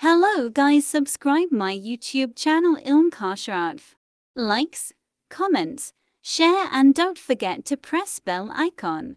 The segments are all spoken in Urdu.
Hello guys, subscribe my YouTube channel Ilm Kashraf. Likes, comments, share and don't forget to press bell icon.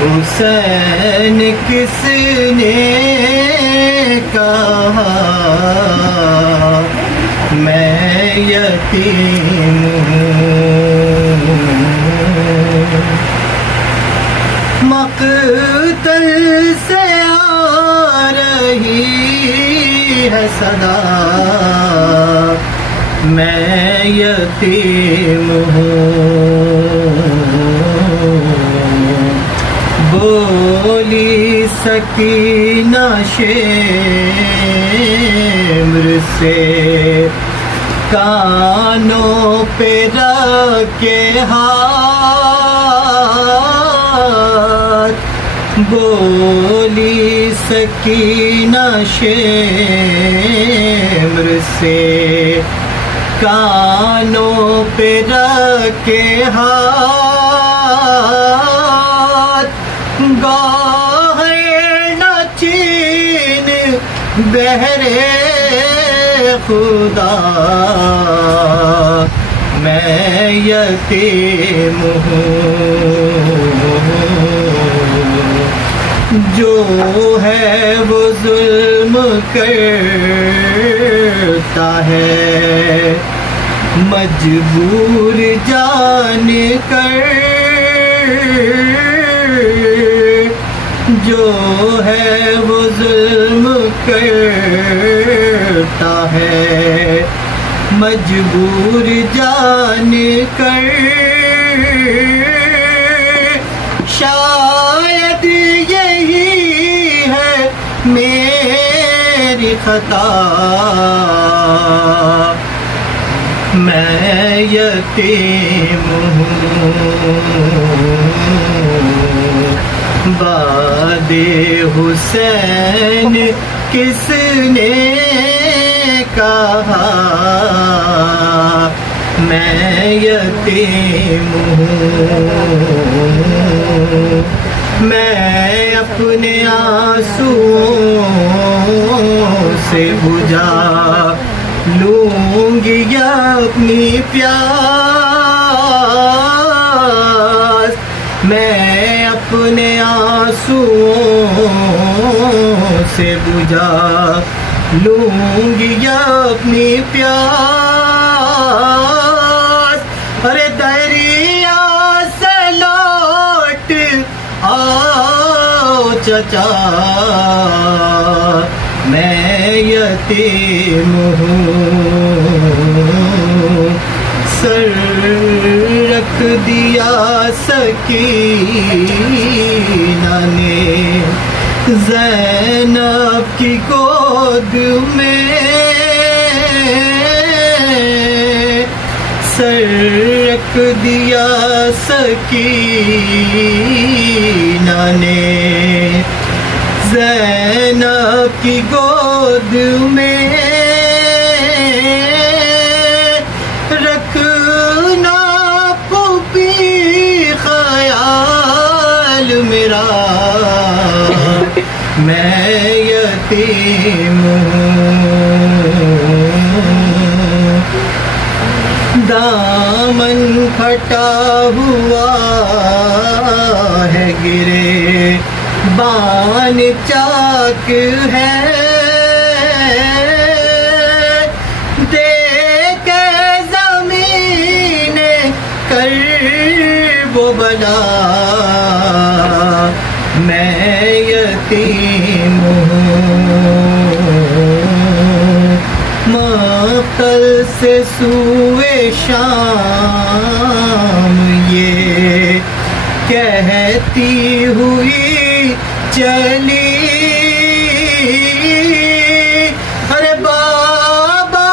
حسین کس نے کہا میں یتیم ہوں؟ مقتل سے آ رہی ہے صدا میں یتیم ہوں۔ بولی سکینہ شمر سے کانوں پہ رکھے ہاتھ، بولی سکینہ شمر سے کانوں پہ رکھے ہاتھ، گوہر نہ چھین بہرے خدا میں یتیم ہوں۔ جو ہے وہ ظلم کرتا ہے مجبور جان کر، جو ہے وہ ظلم کرتا ہے مجبور جان کر، شاید یہی ہے میری خطا میں یتیم ہوں۔ باد حسین کس نے کہا میں یتیم ہوں؟ میں اپنے آنسوؤں سے بجھا لوں گی اپنی پیاس، میں اپنے آنسوؤں سے بجھا لوں گی اپنی پیاس، ارے دریا سے لوٹ آؤ چچا میں یتیم ہوں۔ سر رکھ دیا سکینہ نے زینب کی گود میں، سر رکھ دیا سکینہ نے زینب کی گود میں، رکھنا پھوپھی خیال میرا میں یتیم ہوں۔ دامن پھٹا ہوا ہے گرے بان چاک ہے، دیکھ زمین کرب و بلا میں یتیم ہوں۔ مقتل سے سوئے شام یہ کہتی ہوئی چلی، ارے بابا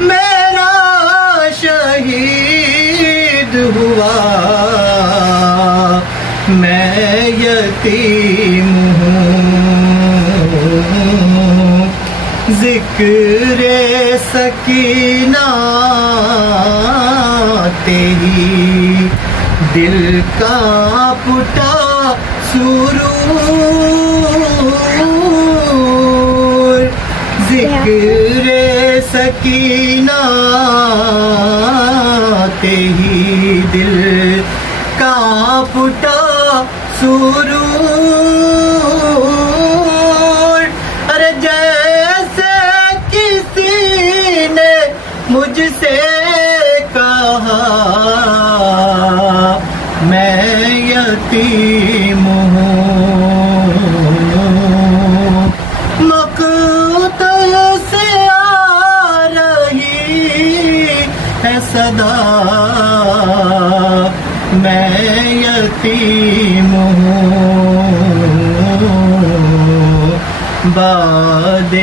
میرا شہید ہوا میں یتیم ہوں۔ ذکر سکینہ تیری دل کانپ اٹھا سرور، ذکر سکینہ تیری دل کانپ سرور ارے جیسے کسی نے مجھ سے کہا میں یتیم ہوں مقتل سے آ رہی ہے صدا میں یتیم ہوں باد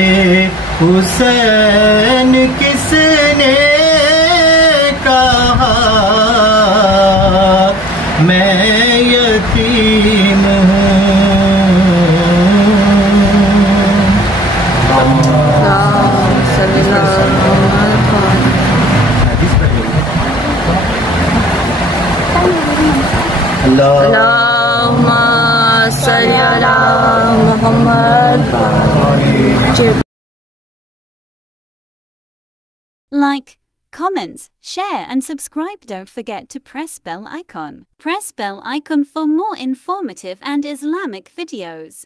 حسین کس نے کہا میں یتیم اللہم صلی علی محمد. Like, comments, share and subscribe. Don't forget to press bell icon. Press bell icon for more informative and Islamic videos.